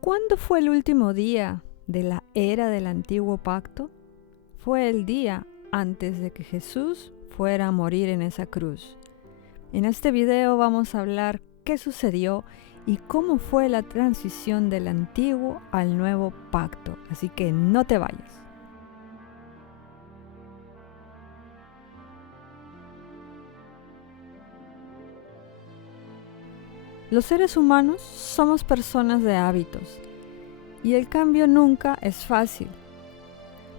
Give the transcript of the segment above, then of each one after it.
¿Cuándo fue el último día de la era del antiguo pacto? Fue el día antes de que Jesús fuera a morir en esa cruz. En este video vamos a hablar qué sucedió y cómo fue la transición del antiguo al nuevo pacto. Así que no te vayas. Los seres humanos somos personas de hábitos y el cambio nunca es fácil.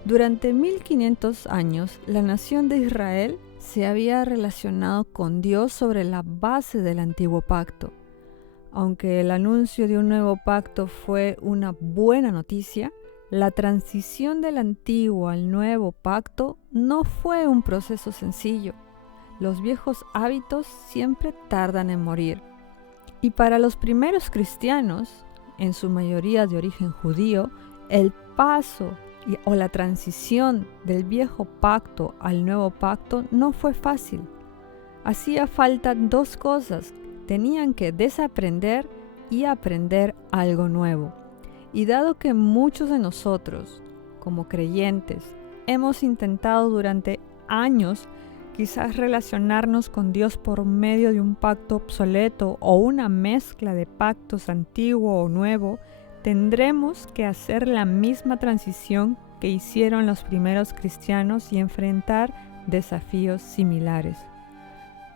Durante 1500 años, la nación de Israel se había relacionado con Dios sobre la base del antiguo pacto. Aunque el anuncio de un nuevo pacto fue una buena noticia, la transición del antiguo al nuevo pacto no fue un proceso sencillo. Los viejos hábitos siempre tardan en morir. Y para los primeros cristianos, en su mayoría de origen judío, el paso o la transición del viejo pacto al nuevo pacto no fue fácil. Hacía falta dos cosas: tenían que desaprender y aprender algo nuevo. Y dado que muchos de nosotros, como creyentes, hemos intentado durante años quizás relacionarnos con Dios por medio de un pacto obsoleto o una mezcla de pactos antiguo o nuevo, tendremos que hacer la misma transición que hicieron los primeros cristianos y enfrentar desafíos similares.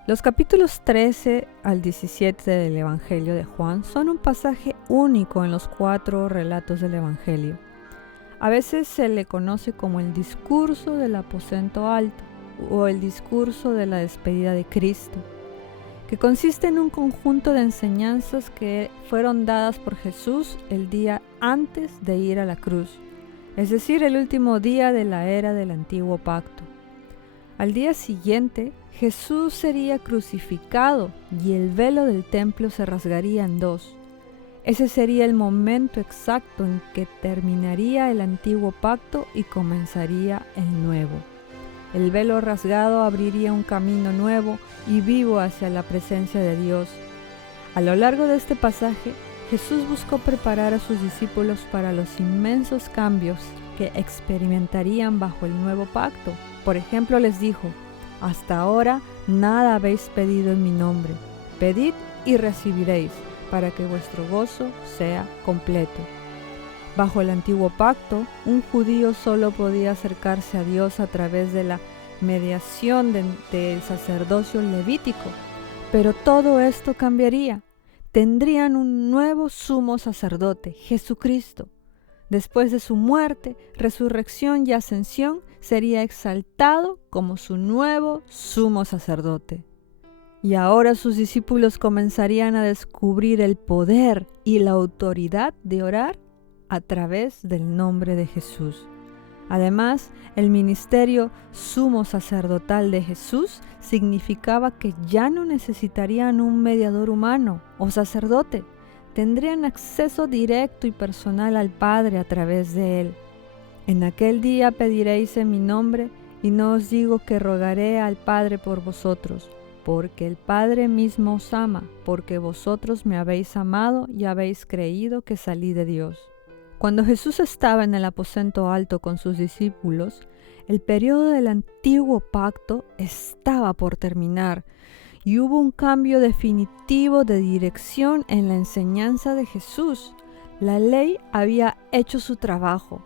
Los capítulos 13 al 17 del Evangelio de Juan son un pasaje único en los 4 relatos del Evangelio. A veces se le conoce como el discurso del aposento alto o el discurso de la despedida de Cristo, que consiste en un conjunto de enseñanzas que fueron dadas por Jesús el día antes de ir a la cruz, es decir, el último día de la era del antiguo pacto. Al día siguiente, Jesús sería crucificado y el velo del templo se rasgaría en dos. Ese sería el momento exacto en que terminaría el antiguo pacto y comenzaría el nuevo. El velo rasgado abriría un camino nuevo y vivo hacia la presencia de Dios. A lo largo de este pasaje, Jesús buscó preparar a sus discípulos para los inmensos cambios que experimentarían bajo el nuevo pacto. Por ejemplo, les dijo: «Hasta ahora nada habéis pedido en mi nombre. Pedid y recibiréis, para que vuestro gozo sea completo». Bajo el antiguo pacto, un judío solo podía acercarse a Dios a través de la mediación del sacerdocio levítico. Pero todo esto cambiaría. Tendrían un nuevo sumo sacerdote, Jesucristo. Después de su muerte, resurrección y ascensión, sería exaltado como su nuevo sumo sacerdote. Y ahora sus discípulos comenzarían a descubrir el poder y la autoridad de orar a través del nombre de Jesús. Además, el ministerio sumo sacerdotal de Jesús significaba que ya no necesitarían un mediador humano o sacerdote. Tendrían acceso directo y personal al Padre a través de él. En aquel día pediréis en mi nombre, y no os digo que rogaré al Padre por vosotros, porque el Padre mismo os ama, porque vosotros me habéis amado y habéis creído que salí de Dios. Cuando Jesús estaba en el aposento alto con sus discípulos, el periodo del antiguo pacto estaba por terminar y hubo un cambio definitivo de dirección en la enseñanza de Jesús. La ley había hecho su trabajo.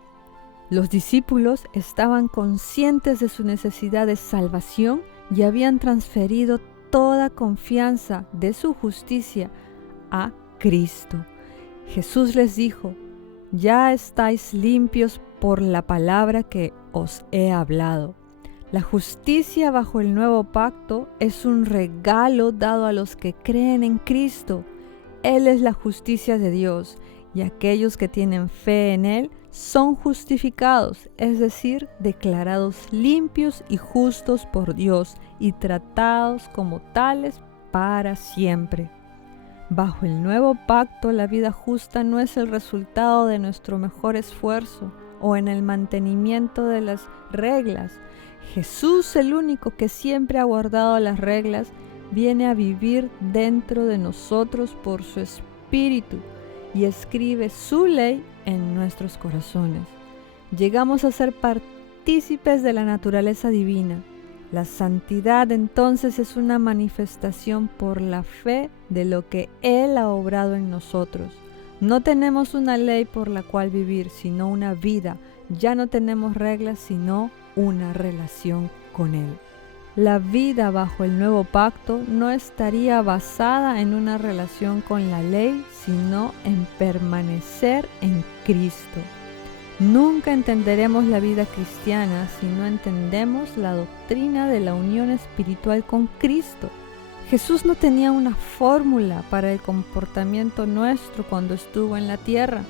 Los discípulos estaban conscientes de su necesidad de salvación y habían transferido toda confianza de su justicia a Cristo. Jesús les dijo: «Ya estáis limpios por la palabra que os he hablado». La justicia bajo el nuevo pacto es un regalo dado a los que creen en Cristo. Él es la justicia de Dios, y aquellos que tienen fe en Él son justificados, es decir, declarados limpios y justos por Dios y tratados como tales para siempre. Bajo el nuevo pacto, la vida justa no es el resultado de nuestro mejor esfuerzo o en el mantenimiento de las reglas. Jesús, el único que siempre ha guardado las reglas, viene a vivir dentro de nosotros por su Espíritu y escribe su ley en nuestros corazones. Llegamos a ser partícipes de la naturaleza divina. La santidad entonces es una manifestación por la fe de lo que Él ha obrado en nosotros. No tenemos una ley por la cual vivir, sino una vida. Ya no tenemos reglas, sino una relación con Él. La vida bajo el nuevo pacto no estaría basada en una relación con la ley, sino en permanecer en Cristo. Nunca entenderemos la vida cristiana si no entendemos la doctrina de la unión espiritual con Cristo. Jesús no tenía una fórmula para el comportamiento nuestro cuando estuvo en la tierra.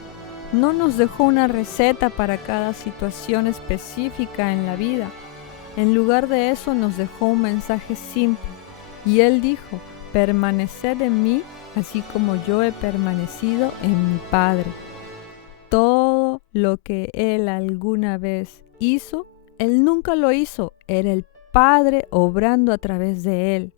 No nos dejó una receta para cada situación específica en la vida. En lugar de eso nos dejó un mensaje simple. Y Él dijo: permaneced en mí, así como yo he permanecido en mi Padre. Todo lo que Él alguna vez hizo, Él nunca lo hizo. Era el Padre obrando a través de Él.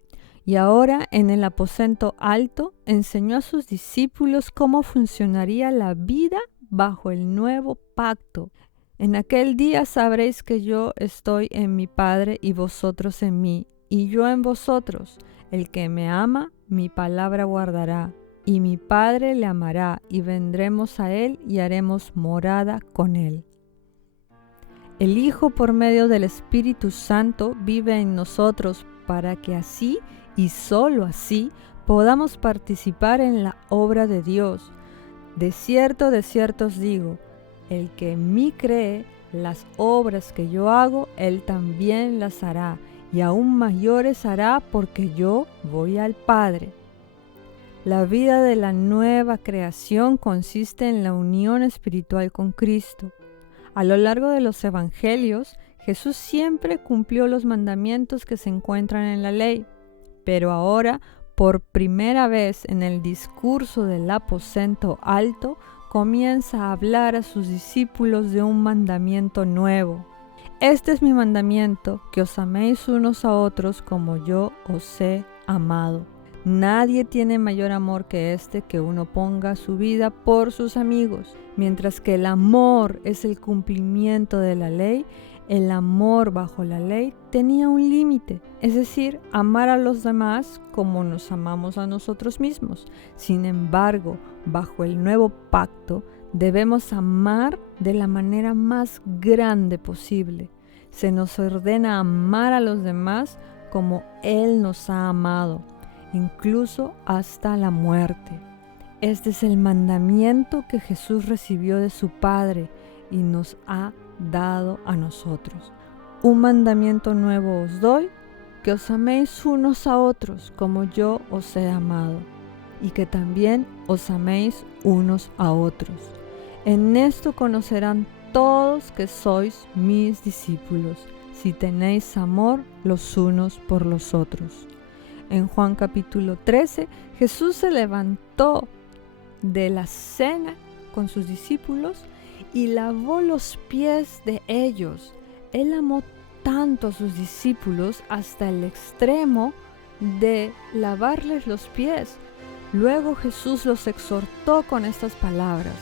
Y ahora en el aposento alto enseñó a sus discípulos cómo funcionaría la vida bajo el nuevo pacto. En aquel día sabréis que yo estoy en mi Padre y vosotros en mí, y yo en vosotros. El que me ama, mi palabra guardará, y mi Padre le amará, y vendremos a Él y haremos morada con Él. El Hijo, por medio del Espíritu Santo, vive en nosotros para que así y solo así podamos participar en la obra de Dios. De cierto os digo, el que en mí cree, las obras que yo hago, Él también las hará, y aún mayores hará, porque yo voy al Padre. La vida de la nueva creación consiste en la unión espiritual con Cristo. A lo largo de los evangelios, Jesús siempre cumplió los mandamientos que se encuentran en la ley, pero ahora, por primera vez en el discurso del aposento alto, comienza a hablar a sus discípulos de un mandamiento nuevo. Este es mi mandamiento, que os améis unos a otros como yo os he amado. Nadie tiene mayor amor que este, que uno ponga su vida por sus amigos. Mientras que el amor es el cumplimiento de la ley, el amor bajo la ley tenía un límite, es decir, amar a los demás como nos amamos a nosotros mismos. Sin embargo, bajo el nuevo pacto, debemos amar de la manera más grande posible. Se nos ordena amar a los demás como Él nos ha amado, incluso hasta la muerte. Este es el mandamiento que Jesús recibió de su Padre y nos ha dado a nosotros. Un mandamiento nuevo os doy, que os améis unos a otros como yo os he amado, y que también os améis unos a otros. En esto conocerán todos que sois mis discípulos, si tenéis amor los unos por los otros. En Juan capítulo 13, Jesús se levantó de la cena con sus discípulos y lavó los pies de ellos. Él amó tanto a sus discípulos hasta el extremo de lavarles los pies. Luego Jesús los exhortó con estas palabras: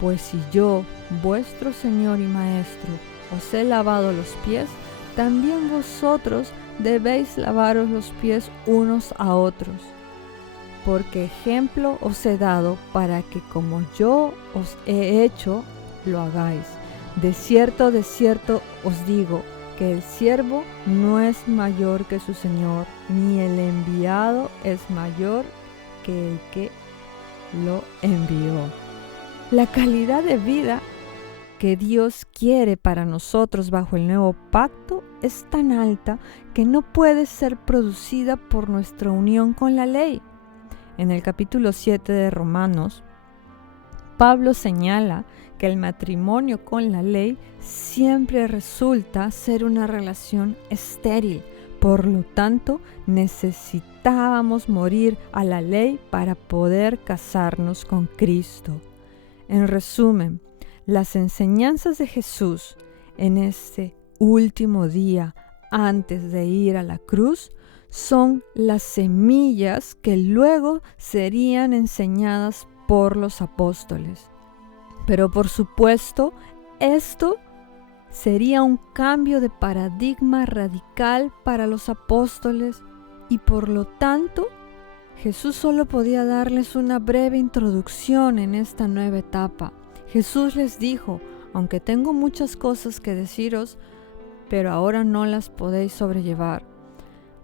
pues si yo, vuestro Señor y Maestro, os he lavado los pies, también vosotros debéis lavaros los pies unos a otros. Porque ejemplo os he dado para que como yo os he hecho, lo hagáis. De cierto os digo, que el siervo no es mayor que su Señor, ni el enviado es mayor que el que lo envió. La calidad de vida que Dios quiere para nosotros bajo el nuevo pacto es tan alta que no puede ser producida por nuestra unión con la ley. En el capítulo 7 de Romanos, Pablo señala que el matrimonio con la ley siempre resulta ser una relación estéril. Por lo tanto, necesitábamos morir a la ley para poder casarnos con Cristo. En resumen, las enseñanzas de Jesús en este último día antes de ir a la cruz son las semillas que luego serían enseñadas por los apóstoles. Pero por supuesto, esto sería un cambio de paradigma radical para los apóstoles y por lo tanto, Jesús solo podía darles una breve introducción en esta nueva etapa. Jesús les dijo: aunque tengo muchas cosas que deciros, pero ahora no las podéis sobrellevar.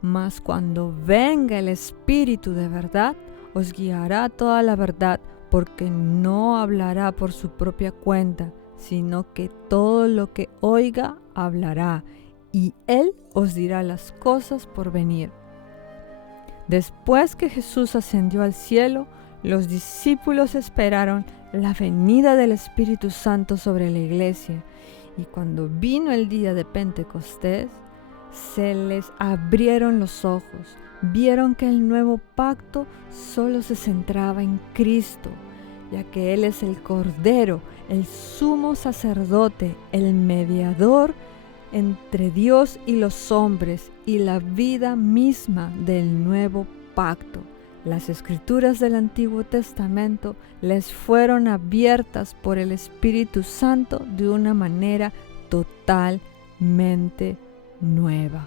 Mas cuando venga el Espíritu de verdad, os guiará a toda la verdad, porque no hablará por su propia cuenta, sino que todo lo que oiga hablará, y Él os dirá las cosas por venir. Después que Jesús ascendió al cielo, los discípulos esperaron la venida del Espíritu Santo sobre la iglesia, y cuando vino el día de Pentecostés, se les abrieron los ojos, vieron que el nuevo pacto solo se centraba en Cristo, ya que Él es el Cordero, el sumo sacerdote, el mediador entre Dios y los hombres y la vida misma del nuevo pacto. Las escrituras del Antiguo Testamento les fueron abiertas por el Espíritu Santo de una manera totalmente nueva.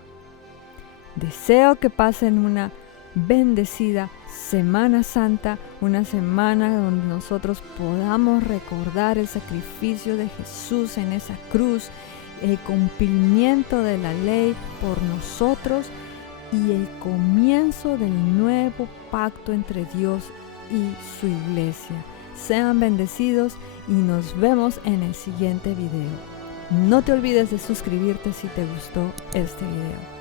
Deseo que pasen una bendecida Semana Santa, una semana donde nosotros podamos recordar el sacrificio de Jesús en esa cruz, el cumplimiento de la ley por nosotros y el comienzo del nuevo pacto entre Dios y su iglesia. Sean bendecidos y nos vemos en el siguiente video. No te olvides de suscribirte si te gustó este video.